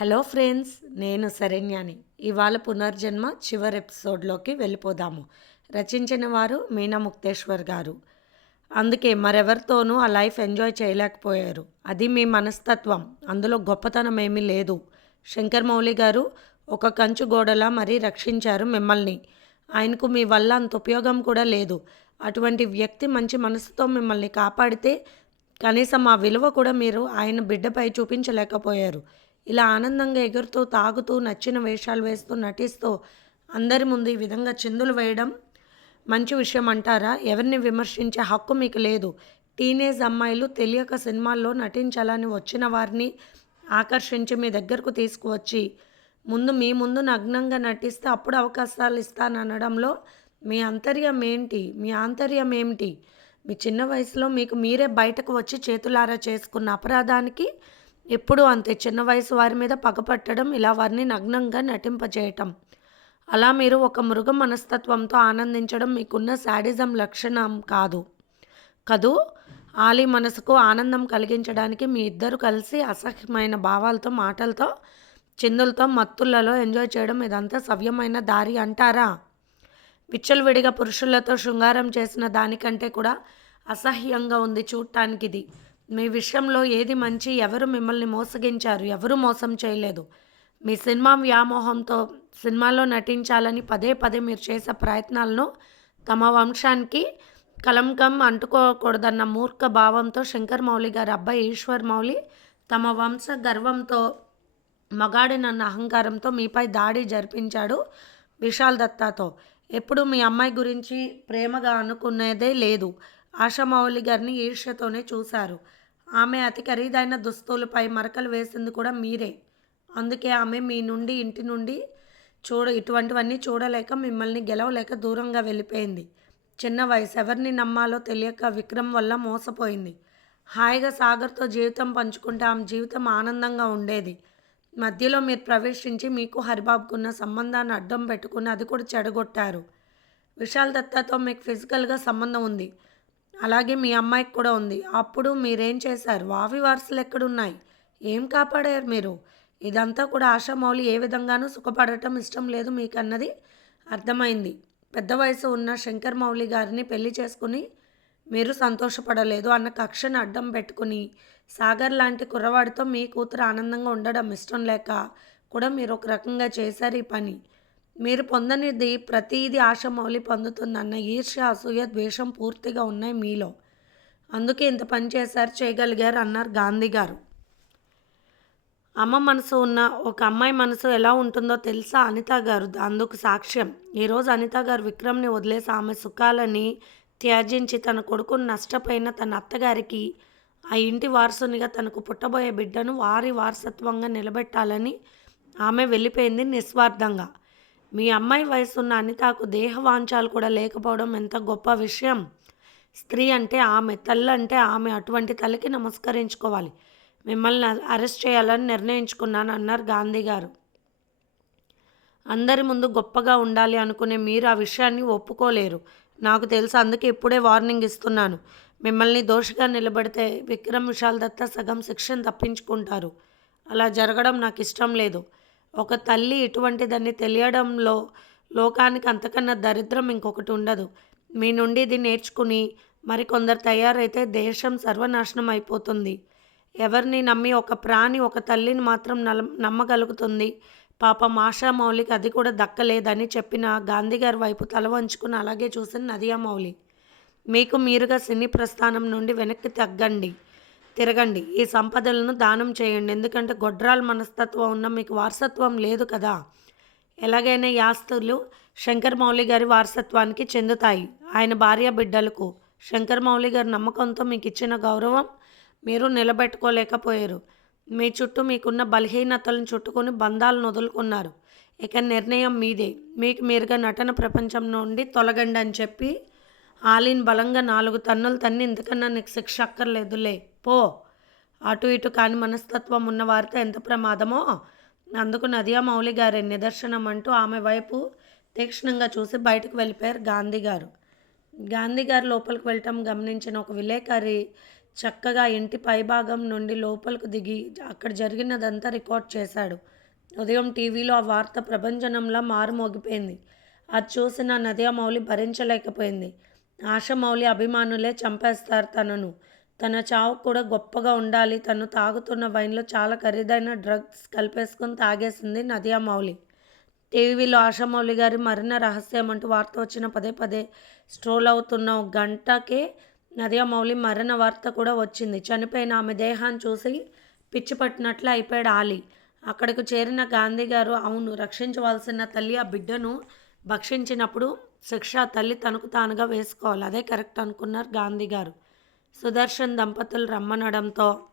Hello friends నేను శరణ్యాని. ఇవాళ పునర్జన్మ చివరి ఎపిసోడ్లోకి వెళ్ళిపోదాము. రచించిన వారు మీనా ముక్తేశ్వర్ గారు. అందుకే మరెవరితోనూ ఆ లైఫ్ ఎంజాయ్ చేయలేకపోయారు. అది మీ మనస్తత్వం. అందులో గొప్పతనం ఏమీ లేదు. శంకర్ మౌళి గారు ఒక కంచు గోడలా మరీ రక్షించారు మిమ్మల్ని. ఆయనకు మీ వల్ల అంత ఉపయోగం కూడా లేదు. అటువంటి వ్యక్తి మంచి మనసుతో మిమ్మల్ని కాపాడితే కనీసం ఆ విలువ కూడా మీరు ఆయన బిడ్డపై చూపించలేకపోయారు. ఇలా ఆనందంగా ఎగురుతూ తాగుతూ నచ్చిన వేషాలు వేస్తూ నటిస్తూ అందరి ముందు ఈ విధంగా చిందులు వేయడం మంచి విషయం అంటారా? ఎవరిని విమర్శించే హక్కు మీకు లేదు. టీనేజ్ అమ్మాయిలు తెలియక సినిమాల్లో నటించాలని వచ్చిన వారిని ఆకర్షించి మీ దగ్గరకు తీసుకువచ్చి ముందు మీ ముందు నగ్నంగా నటిస్తే అప్పుడు అవకాశాలు ఇస్తాననడంలో మీ అంతర్యం ఏంటి? మీ ఆంతర్యం ఏమిటి? మీ చిన్న వయసులో మీకు మీరే బయటకు వచ్చి చేతులారా చేసుకున్న అపరాధానికి ఎప్పుడూ అంతే. చిన్న వయసు వారి మీద పగపట్టడం ఇలా వారిని నగ్నంగా నటింపజేయటం. అలా మీరు ఒక మృగ మనస్తత్వంతో ఆనందించడం మీకున్న శాడిజం లక్షణం కాదు. కదూ? ఆలి మనసుకు ఆనందం కలిగించడానికి మీ ఇద్దరు కలిసి అసహ్యమైన భావాలతో మాటలతో చిందులతో మత్తులలో ఎంజాయ్ చేయడం ఇదంతా సవ్యమైన దారి అంటారా? విచ్చలవిడిగా పురుషులతో శృంగారం చేసిన దానికంటే కూడా అసహ్యంగా ఉంది చూడటానికి ఇది మీ విషయంలో ఏది మంచి ఎవరు మిమ్మల్ని మోసగించారు ఎవరు మోసం చేయలేదు. మీ సినిమా వ్యామోహంతో సినిమాలో నటించాలని పదే పదే మీరు చేసే ప్రయత్నాలను తమ వంశానికి కలంకం అంటుకోకూడదన్న మూర్ఖ భావంతో శంకర్ మౌళి గారి అబ్బాయి ఈశ్వర్ మౌళి తమ వంశ గర్వంతో మగాడినన్న అహంకారంతో మీపై దాడి జరిపించాడు విశాల్ దత్తాతో. ఎప్పుడు మీ అమ్మాయి గురించి ప్రేమగా అనుకునేదే లేదు. ఆశామౌళి గారిని ఈర్ష్యతోనే చూశారు. ఆమె అతి ఖరీదైన దుస్తులపై మరకలు వేసింది కూడా మీరే. అందుకే ఆమె మీ నుండి ఇంటి నుండి చూడ ఇటువంటివన్నీ చూడలేక మిమ్మల్ని గెలవలేక దూరంగా వెళ్ళిపోయింది. చిన్న వయసు ఎవరిని నమ్మాలో తెలియక విక్రమ్ వల్ల మోసపోయింది. హాయిగా సాగర్తో జీవితం పంచుకుంటే ఆమె జీవితం ఆనందంగా ఉండేది. మధ్యలో మీరు ప్రవేశించి మీకు హరిబాబుకున్న సంబంధాన్ని అడ్డం పెట్టుకుని అది కూడా చెడగొట్టారు. విశాల్ దత్తాతో మీకు ఫిజికల్గా సంబంధం ఉంది. అలాగే మీ అమ్మాయికి కూడా ఉంది. అప్పుడు మీరేం చేశారు? వావి వారసులు ఎక్కడున్నాయి? ఏం కాపాడారు మీరు? ఇదంతా కూడా ఆశామౌలి ఏ విధంగానూ సుఖపడటం ఇష్టం లేదు మీకన్నది అర్థమైంది. పెద్ద వయసు ఉన్న శంకర్ మౌలి గారిని పెళ్ళి చేసుకుని మీరు సంతోషపడలేదు అన్న కక్షను అడ్డం పెట్టుకుని సాగర్ లాంటి కుర్రవాడితో మీ కూతురు ఆనందంగా ఉండడం ఇష్టం లేక కూడా మీరు ఒక రకంగా చేశారు ఈ పని. మీరు పొందనిది ప్రతిదీ ఆశమౌలి పొందుతుందన్న ఈర్ష్య అసూయ ద్వేషం పూర్తిగా ఉన్నాయి మీలో. అందుకే ఇంత పని చేశారు చేయగలిగారు అన్నారు గాంధీ గారు. అమ్మ మనసు ఉన్న ఒక అమ్మాయి మనసు ఎలా ఉంటుందో తెలుసా అనిత గారు? అందుకు సాక్ష్యం. ఈరోజు అనిత గారు విక్రమ్ని వదిలేసి ఆమె సుఖాలని త్యాజించి తన కొడుకును నష్టపోయిన తన అత్తగారికి ఆ ఇంటి వారసునిగా తనకు పుట్టబోయే బిడ్డను వారి వారసత్వంగా నిలబెట్టాలని ఆమె వెళ్ళిపోయింది నిస్వార్థంగా. మీ అమ్మాయి వయసున్న అనితకు దేహవాంఛాలు కూడా లేకపోవడం ఎంత గొప్ప విషయం. స్త్రీ అంటే ఆమె తల్లి అంటే ఆమె అటువంటి తల్లికి నమస్కరించుకోవాలి. మిమ్మల్ని అరెస్ట్ చేయాలని నిర్ణయించుకున్నాను అన్నారు గాంధీ గారు. అందరి ముందు గొప్పగా ఉండాలి అనుకునే మీరు ఆ విషయాన్ని ఒప్పుకోలేరు. నాకు తెలుసు అందుకే ఇప్పుడే వార్నింగ్ ఇస్తున్నాను. మిమ్మల్ని దోషిగా నిలబడితే విక్రమ్ విశాల్ దత్త సగం శిక్షను తప్పించుకుంటారు. అలా జరగడం నాకు ఇష్టం లేదు. ఒక తల్లి ఇటువంటిదని తెలియడంలో లోకానికి అంతకన్నా దరిద్రం ఇంకొకటి ఉండదు. మీ నుండి ఇది నేర్చుకుని మరికొందరు తయారైతే దేశం సర్వనాశనం అయిపోతుంది. ఎవరిని నమ్మి ఒక ప్రాణి ఒక తల్లిని మాత్రం నల నమ్మగలుగుతుంది. పాపం ఆశా మౌలికి అది కూడా దక్కలేదని చెప్పిన గాంధీ గారి వైపు తల వంచుకుని అలాగే చూసిన నదియా మౌలి. మీకు మీరుగా సినీ ప్రస్థానం నుండి వెనక్కి తగ్గండి. తిరగండి. ఈ సంపదలను దానం చేయండి. ఎందుకంటే గొడ్రాల మనస్తత్వం ఉన్న మీకు వారసత్వం లేదు కదా. ఎలాగైనా యాస్తులు శంకర్మౌళి గారి వారసత్వానికి చెందుతాయి. ఆయన భార్య బిడ్డలకు శంకర్మౌళి గారి నమ్మకంతో మీకు ఇచ్చిన గౌరవం మీరు నిలబెట్టుకోలేకపోయారు. మీ చుట్టూ మీకున్న బలహీనతలను చుట్టుకొని బంధాలను వదులుకున్నారు. ఇక నిర్ణయం మీదే. మీకు మీరుగా నటన ప్రపంచం నుండి తొలగండి అని చెప్పి ఆలీన్ బలంగా నాలుగు తన్నులు తన్ని ఇంతకన్నా నీకు శిక్ష అక్కర్లేదులే. పో. అటు ఇటు కాని మనస్తత్వం ఉన్న వారితో ఎంత ప్రమాదమో? అందుకు నదియా మౌలి గారి నిదర్శనం అంటూ ఆమె వైపు తీక్షణంగా చూసి బయటకు వెళ్ళిపోయారు గాంధీ గారు. గాంధీ గారు లోపలికి వెళ్ళటం గమనించిన ఒక విలేకరి చక్కగా ఇంటి పైభాగం నుండి లోపలికి దిగి అక్కడ జరిగినదంతా రికార్డ్ చేశాడు. ఉదయం టీవీలో ఆ వార్త ప్రపంచనంలో మారుమోగిపోయింది. అది చూసిన నదియామౌలి భరించలేకపోయింది. ఆశమౌలి అభిమానులే చంపేస్తారు తనను. తన చావు కూడా గొప్పగా ఉండాలి. తను తాగుతున్న వైన్లో చాలా ఖరీదైన డ్రగ్స్ కలిపేసుకొని తాగేసింది నదియామౌలి టీవీలో ఆశామౌలి గారి మరణ రహస్యం అంటూ వార్త వచ్చిన పదే పదే స్ట్రోల్ అవుతున్న ఒక గంటకే నదియామౌలి మరణ వార్త కూడా వచ్చింది. చనిపోయిన ఆమె దేహాన్ని చూసి పిచ్చి పట్టినట్లు అయిపోయాడు ఆలి. అక్కడికి చేరిన గాంధీ గారు అవును రక్షించవలసిన తల్లి ఆ బిడ్డను భక్షించినప్పుడు శిక్ష తల్లి తనకు తానుగా వేసుకోవాలి. అదే కరెక్ట్ అనుకున్నారు గాంధీ గారు. సుదర్శన్ దంపతులు రమ్మనడంతో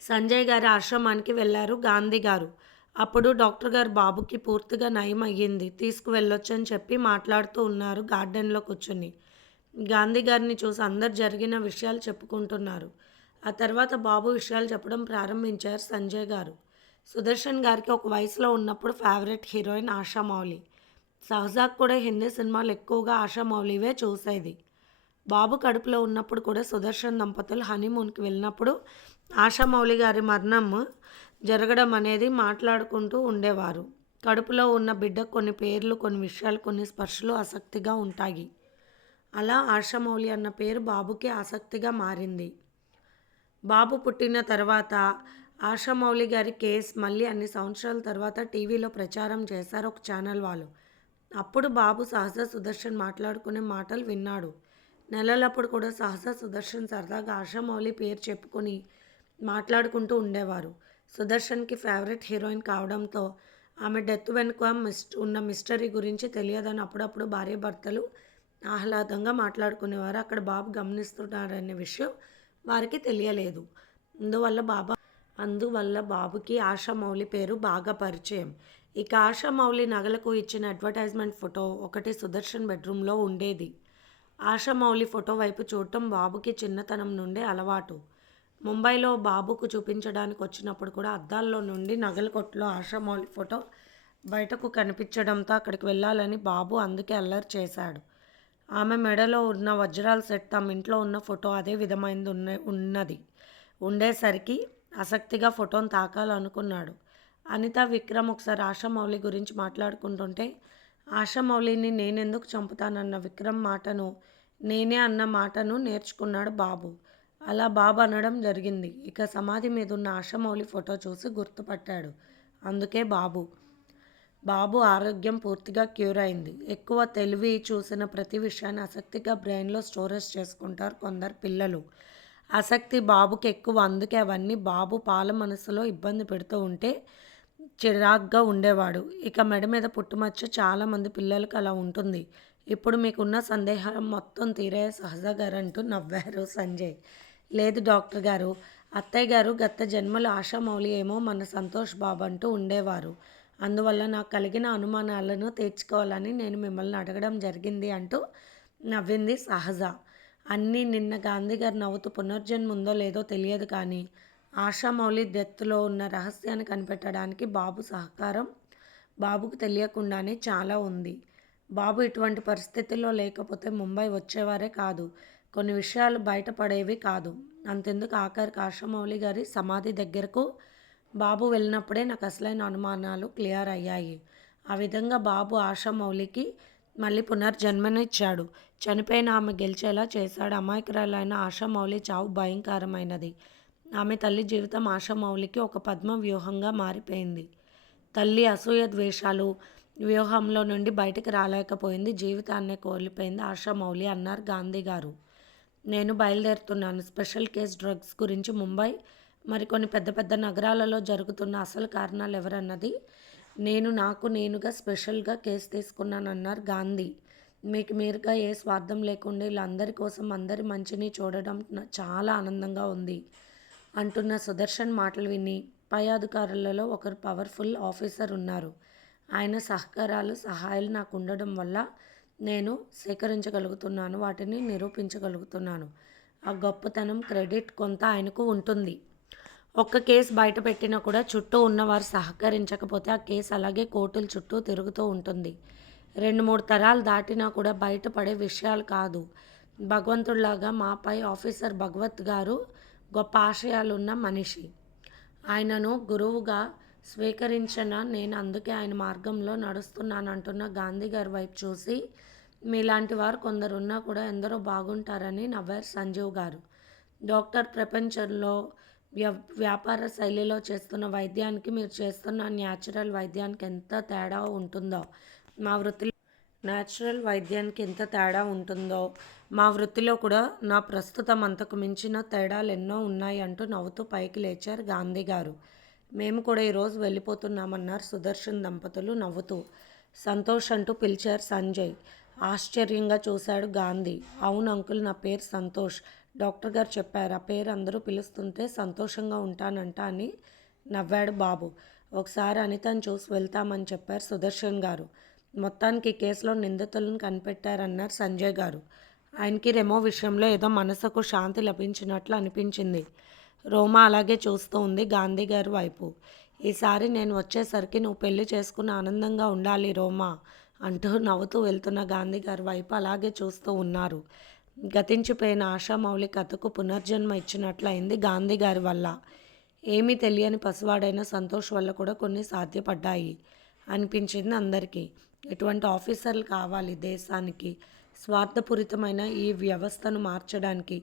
సంజయ్ గారి ఆశ్రమానికి వెళ్ళారు గాంధీ గారు. అప్పుడు డాక్టర్ గారు బాబుకి పూర్తిగా నయం అయ్యింది తీసుకువెళ్ళొచ్చని చెప్పి మాట్లాడుతూ ఉన్నారు గార్డెన్లో కూర్చుని. గాంధీ గారిని చూసి అందరు జరిగిన విషయాలు చెప్పుకుంటున్నారు. ఆ తర్వాత బాబు విషయాలు చెప్పడం ప్రారంభించారు సంజయ్ గారు. సుదర్శన్ గారికి ఒక వయసులో ఉన్నప్పుడు ఫేవరెట్ హీరోయిన్ ఆశా సహజాకు కూడా హిందీ సినిమాలు ఎక్కువగా ఆశామౌలివే చూసేది. బాబు కడుపులో ఉన్నప్పుడు కూడా సుదర్శన్ దంపతులు హనీమూన్కి వెళ్ళినప్పుడు ఆశామౌళి గారి మరణం జరగడం అనేది మాట్లాడుకుంటూ ఉండేవారు. కడుపులో ఉన్న బిడ్డ కొన్ని పేర్లు కొన్ని విషయాలు కొన్ని స్పర్శలు ఆసక్తిగా ఉంటాయి. అలా ఆశామౌళి అన్న పేరు బాబుకి ఆసక్తిగా మారింది. బాబు పుట్టిన తర్వాత ఆశామౌళి గారి కేస్ మళ్ళీ అన్ని సంవత్సరాల తర్వాత టీవీలో ప్రచారం చేశారు ఒక ఛానల్ వాళ్ళు. అప్పుడు బాబు సహజ సుదర్శన్ మాట్లాడుకునే మాటలు విన్నాడు. నెలలప్పుడు కూడా సహజ సుదర్శన్ సరదాగా ఆశామౌళి పేరు చెప్పుకొని మాట్లాడుకుంటూ ఉండేవారు. సుదర్శన్కి ఫేవరెట్ హీరోయిన్ కావడంతో ఆమె డెత్ వెనుక మిస్ ఉన్న మిస్టరీ గురించి తెలియదని అప్పుడప్పుడు భార్యాభర్తలు ఆహ్లాదంగా మాట్లాడుకునేవారు. అక్కడ బాబు గమనిస్తున్నారనే విషయం వారికి తెలియలేదు. అందువల్ల బాబా అందువల్ల బాబుకి ఆశామౌళి పేరు బాగా పరిచయం. ఇక ఆశామౌళి నగలకు ఇచ్చిన అడ్వర్టైజ్మెంట్ ఫోటో ఒకటి సుదర్శన్ బెడ్రూమ్లో ఉండేది. ఆశామౌళి ఫోటో వైపు చూడటం బాబుకి చిన్నతనం నుండే అలవాటు. ముంబైలో బాబుకు చూపించడానికి వచ్చినప్పుడు కూడా అద్దాల్లో నుండి నగల కొట్లో ఆశామౌళి ఫోటో బయటకు కనిపించడంతో అక్కడికి వెళ్ళాలని బాబు అందుకే అల్లరి చేశాడు. ఆమె మెడలో ఉన్న వజ్రాల సెట్ తమ ఇంట్లో ఉన్న ఫోటో అదే విధమైనది ఉన్న ఉన్నది. ఉండేసరికి ఆసక్తిగా ఫోటోను తాకాలనుకున్నాడు. అనిత విక్రమ్ ఒకసారి ఆశామౌళి గురించి మాట్లాడుకుంటుంటే ఆశామౌళిని నేనెందుకు చంపుతానన్న విక్రమ్ మాటను నేనే అన్న మాటను నేర్చుకున్నాడు బాబు. అలా బాబు అనడం జరిగింది. ఇక సమాధి మీద ఉన్న ఆశామౌళి ఫోటో చూసి గుర్తుపట్టాడు. అందుకే బాబు. బాబు ఆరోగ్యం పూర్తిగా క్యూర్ అయింది. ఎక్కువ తెలివి చూసిన ప్రతి విషయాన్ని ఆసక్తిగా బ్రెయిన్లో స్టోరేజ్ చేసుకుంటారు కొందరు పిల్లలు. ఆసక్తి బాబుకి ఎక్కువ. అందుకే అవన్నీ బాబు పాల మనసులో ఇబ్బంది పెడుతూ ఉంటే చిరాగ్గా ఉండేవాడు. ఇక మెడ మీద పుట్టుమచ్చ చాలామంది పిల్లలకు అలా ఉంటుంది. ఇప్పుడు మీకున్న సందేహం మొత్తం తీరే సహజ గారు అంటూ నవ్వారు సంజయ్. లేదు డాక్టర్ గారు అత్తయ్య గారు గత జన్మలో ఆశామౌలి ఏమో మన సంతోష్ బాబు అంటూ ఉండేవారు. అందువల్ల నాకు కలిగిన అనుమానాలను తీర్చుకోవాలని నేను మిమ్మల్ని అడగడం జరిగింది అంటూ నవ్వింది సహజ. అన్నీ నిన్న గాంధీ గారు నవ్వుతూ పునర్జన్మ ఉందో లేదో తెలియదు కానీ ఆశామౌలి డెత్లో ఉన్న రహస్యాన్ని కనిపెట్టడానికి బాబు సహకారం బాబుకు తెలియకుండానే చాలా ఉంది. బాబు ఇటువంటి పరిస్థితుల్లో లేకపోతే ముంబై వచ్చేవారే కాదు. కొన్ని విషయాలు బయటపడేవి కాదు. అంతెందుకు ఆఖరికి ఆశామౌలి గారి సమాధి దగ్గరకు బాబు వెళ్ళినప్పుడే నాకు అసలైన అనుమానాలు క్లియర్ అయ్యాయి. ఆ విధంగా బాబు ఆశామౌలికి మళ్ళీ పునర్జన్మనిచ్చాడు. చనిపోయిన ఆమె గెలిచేలా చేశాడు. అమాయకురాలైన ఆశామౌలి చావు భయంకరమైనది. ఆమె తల్లి జీవితం ఆశామౌలికి ఒక పద్మ వ్యూహంగా మారిపోయింది. తల్లి అసూయ ద్వేషాలు వ్యూహంలో నుండి బయటకు రాలేకపోయింది. జీవితాన్నే కోల్పోయింది ఆశామౌలి అన్నారు గాంధీ గారు. నేను బయలుదేరుతున్నాను. స్పెషల్ కేస్ డ్రగ్స్ గురించి ముంబై మరికొన్ని పెద్ద పెద్ద నగరాలలో జరుగుతున్న అసలు కారణాలు ఎవరన్నది నేను నాకు నేనుగా స్పెషల్గా కేసు తీసుకున్నానన్నారు గాంధీ. మీకు మీరుగా ఏ స్వార్థం లేకుండా వీళ్ళందరి కోసం అందరి మంచిని చూడడం చాలా ఆనందంగా ఉంది. అంటున్న సుదర్శన్ మాటలు విని పై అధికారులలో ఒకరు పవర్ఫుల్ ఆఫీసర్ ఉన్నారు. ఆయన సహకారాలు సహాయాలు నాకు ఉండడం వల్ల నేను సేకరించగలుగుతున్నాను వాటిని నిరూపించగలుగుతున్నాను. ఆ గొప్పతనం క్రెడిట్ కొంత ఆయనకు ఉంటుంది. ఒక్క కేసు బయట పెట్టినా కూడా చుట్టూ ఉన్నవారు సహకరించకపోతే ఆ కేసు అలాగే కోర్టుల చుట్టూ తిరుగుతూ ఉంటుంది. రెండు మూడు తరాలు దాటినా కూడా బయటపడే విషయాలు కాదు. భగవంతుడిలాగా మాపై ఆఫీసర్ భగవత్ గారు గొప్ప ఆశయాలున్న మనిషి. ఆయనను గురువుగా స్వీకరించిన నేను అందుకే ఆయన మార్గంలో నడుస్తున్నానంటున్న గాంధీ గారి వైపు చూసి మీలాంటి వారు కొందరున్నా కూడా ఎందరో బాగుంటారని నవ్వారు సంజీవ్ గారు. డాక్టర్ ప్రపంచంలో వ్యాపార శైలిలో చేస్తున్న వైద్యానికి మీరు చేస్తున్న న్యాచురల్ వైద్యానికి ఎంత తేడా ఉంటుందో మా వృత్తిలో న్యాచురల్ వైద్యానికి ఎంత తేడా ఉంటుందో. మా వృత్తిలో కూడా నా ప్రస్తుతం అంతకు మించిన తేడాలు ఎన్నో ఉన్నాయి అంటూ నవ్వుతూ పైకి లేచారు గాంధీ గారు. మేము కూడా ఈరోజు వెళ్ళిపోతున్నామన్నారు సుదర్శన్ దంపతులు నవ్వుతూ. సంతోష్ అంటూ పిలిచారు సంజయ్. ఆశ్చర్యంగా చూశాడు గాంధీ. అవును అంకుల్ నా పేరు సంతోష్. డాక్టర్ గారు చెప్పారు ఆ పేరు అందరూ పిలుస్తుంటే సంతోషంగా ఉంటానంట అని నవ్వాడు బాబు. ఒకసారి అనితను చూసి వెళ్తామని చెప్పారు సుదర్శన్ గారు. మొత్తానికి కేసులో నిందితులను కనిపెట్టారన్నారు సంజయ్ గారు. ఆయనకి రెమో విషయంలో ఏదో మనసుకు శాంతి లభించినట్లు అనిపించింది. రోమా అలాగే చూస్తూ ఉంది గాంధీ గారి వైపు. ఈసారి నేను వచ్చేసరికి నువ్వు పెళ్ళి చేసుకుని ఆనందంగా ఉండాలి రోమా అంటూ నవ్వుతూ వెళ్తున్న గాంధీ గారి వైపు అలాగే చూస్తూ ఉన్నారు. గతించిపోయిన ఆశామౌళి కథకు పునర్జన్మ ఇచ్చినట్లయింది గాంధీ గారి వల్ల. ఏమీ తెలియని పసివాడైన సంతోష్ వల్ల కూడా కొన్ని సాధ్యపడ్డాయి అనిపించింది అందరికీ. ఎటువంటి ఆఫీసర్లు కావాలి దేశానికి? స్వార్థపూరితమైన ఈ వ్యవస్థను మార్చడానికి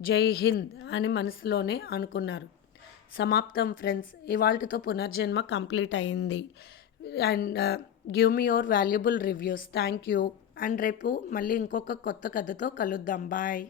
జై హింద్ అని మనసులోనే అనుకున్నారు. సమాప్తం ఫ్రెండ్స్. ఇవాళతో పునర్జన్మ కంప్లీట్ అయింది. And give me your valuable reviews thank you and రేపు మళ్ళీ ఇంకొక కొత్త కథతో కలుద్దాం. బాయ్